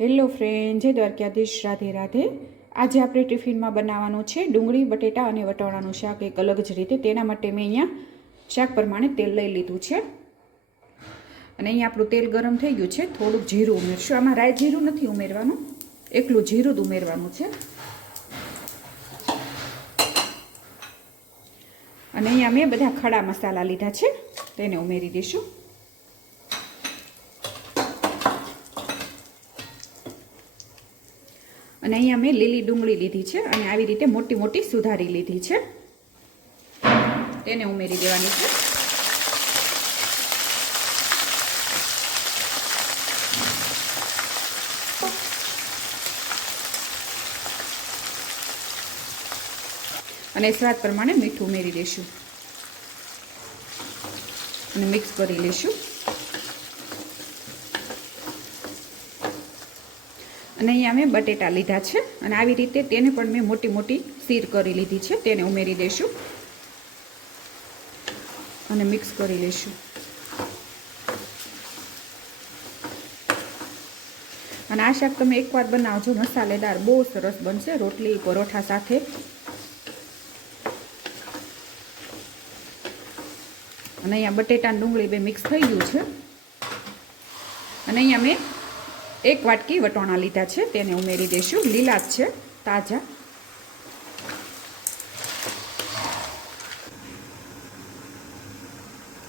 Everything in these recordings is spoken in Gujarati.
હેલો ફ્રેન્ડ, જય દ્વારકાધીશ, રાધે રાધે. આજે આપણે ટિફિનમાં બનાવવાનું છે ડુંગળી બટેટા અને વટાણાનું શાક એક અલગ જ રીતે. તેના માટે મેં અહીંયા શાક પ્રમાણે તેલ લઈ લીધું છે અને અહીંયા આપણું તેલ ગરમ થઈ ગયું છે. થોડુંક જીરું ઉમેરશું. આમાં રાઈ જીરું નથી ઉમેરવાનું, એકલું જીરું જ ઉમેરવાનું છે. અને અહીંયા મેં બધા ખડા મસાલા લીધા છે, તેને ઉમેરી દઈશું. અને અહીંયા મેં લીલી ડુંગળી લીધી છે અને આવી રીતે મોટી મોટી સુધારી લીધી છે, તેને ઉમેરી દેવાની છે. અને સ્વાદ પ્રમાણે મીઠું ઉમેરી દઈશું અને મિક્સ કરી લઈશું. અને અહીંયા મેં બટેટા લીધા છે અને આવી રીતે તેને પણ મેં મોટી મોટી શીર કરી લીધી છે, તેને ઉમેરી દઈશું અને મિક્સ કરી લઈશું. અને આ શાક તમે એકવાર બનાવજો, મસાલેદાર, બહુ સરસ બનશે રોટલી પરોઠા સાથે. અને અહીંયા બટેટા ડુંગળી બે મિક્સ થઈ ગયું છે. અને અહીંયા મેં 1 વાટકી વટાણા લીધા છે, તેને ઉમેરી દઈશું. લીલા જ છે, તાજા.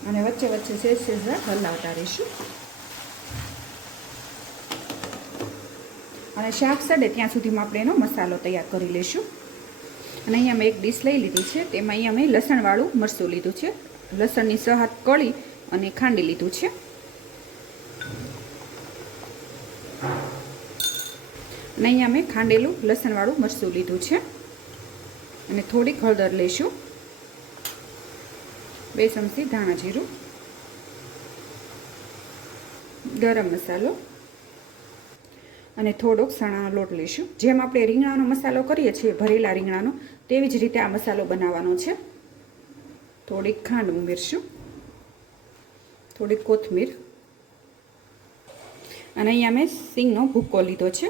અને વચ્ચે વચ્ચે સહેજ હલાવતા રહીશું. અને શાક સડે ત્યાં સુધીમાં આપણે એનો મસાલો તૈયાર કરી લઈશું. અને અહીંયા મેં એક ડીશ લઈ લીધી છે, તેમાં અહીંયા મેં લસણવાળું મરચું લીધું છે. લસણની 6 હાથ કળી અને ખાંડી લીધું છે. અને અહીંયા મેં ખાંડેલું લસણવાળું મરચું લીધું છે. અને થોડીક હળદર લઈશું, 2 ચમચી ધાણા જીરું, ગરમ મસાલો અને થોડોક ચણાનો લોટ લઈશું. જેમ આપણે રીંગણાનો મસાલો કરીએ છીએ, ભરેલા રીંગણાનો, તેવી જ રીતે આ મસાલો બનાવવાનો છે. થોડીક ખાંડ ઉમેરશું, થોડીક કોથમીર. અને અહીંયા મેં સિંગનો ભૂકો લીધો છે,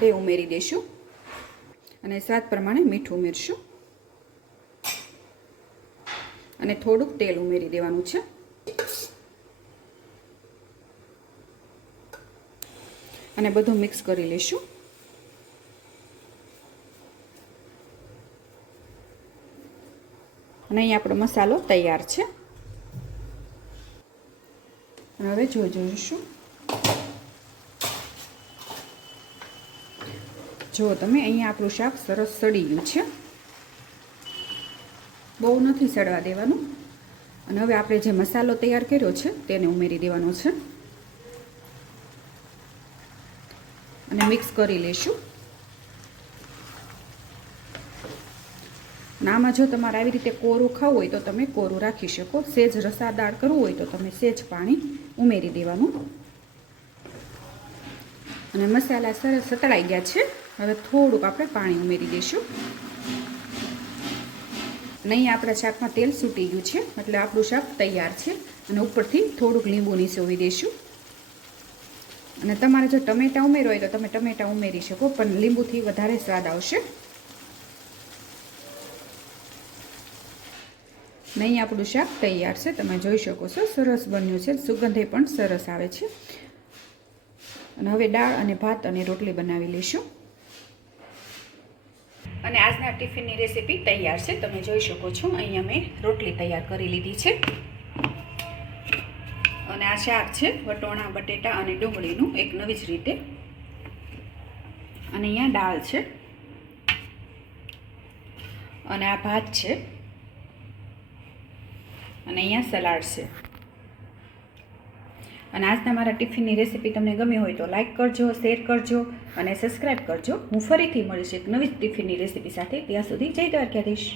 તે ઉમેરી દઈશું. અને સ્વાદ પ્રમાણે મીઠું ઉમેરશું અને થોડુંક તેલ ઉમેરી દેવાનું છે. અને બધું મિક્સ કરી લઈશું. અને અહીં આપણો મસાલો તૈયાર છે. અને હવે જોઈશું. જો તમે, અહીંયા આપણું શાક સરસ સડી ગયું છે, બહુ નથી સડવા દેવાનું. અને હવે આપણે જે મસાલો તૈયાર કર્યો છે તેને ઉમેરી દેવાનો છે અને મિક્સ કરી લઈશું. અને આમાં જો તમારે આવી રીતે કોરું ખાવું હોય તો તમે કોરું રાખી શકો. સેજ રસાદાર કરવું હોય તો તમે સેજ પાણી ઉમેરી દેવાનું. અને મસાલા સરસ સતળાઈ ગયા છે. હવે થોડુંક આપણે પાણી ઉમેરી દઈશું. અને અહીંયા આપણા શાકમાં તેલ છૂટી ગયું છે, એટલે આપણું શાક તૈયાર છે. અને ઉપરથી થોડુંક લીંબુ નીચોવી દઈશું. અને તમારે જો ટમેટાં ઉમેરવા હોય તો તમે ટમેટાં ઉમેરી શકો, પણ લીંબુથી વધારે સ્વાદ આવશે. અને અહીં આપણું શાક તૈયાર છે, તમે જોઈ શકો છો. સરસ બન્યું છે, સુગંધે પણ સરસ આવે છે. અને હવે દાળ અને ભાત અને રોટલી બનાવી લઈશું. અને આજના ટિફિનની રેસીપી તૈયાર છે, તમે જોઈ શકો છો. અહીંયા મેં રોટલી તૈયાર કરી લીધી છે. અને આ શાક છે વટોણા બટેટા અને ડુંગળીનું, એક નવી જ રીતે. અને અહીંયા દાળ છે અને આ ભાત છે અને અહીંયા સલાડ છે. અને આજના મારા ટિફિનની રેસીપી તમને ગમી હોય તો લાઈક કરજો, શેર કરજો અને સબસ્ક્રાઈબ કરજો. હું ફરીથી મળીશ એક નવી ટિફિનની રેસીપી સાથે. ત્યાં સુધી જય દ્વારકાધીશ.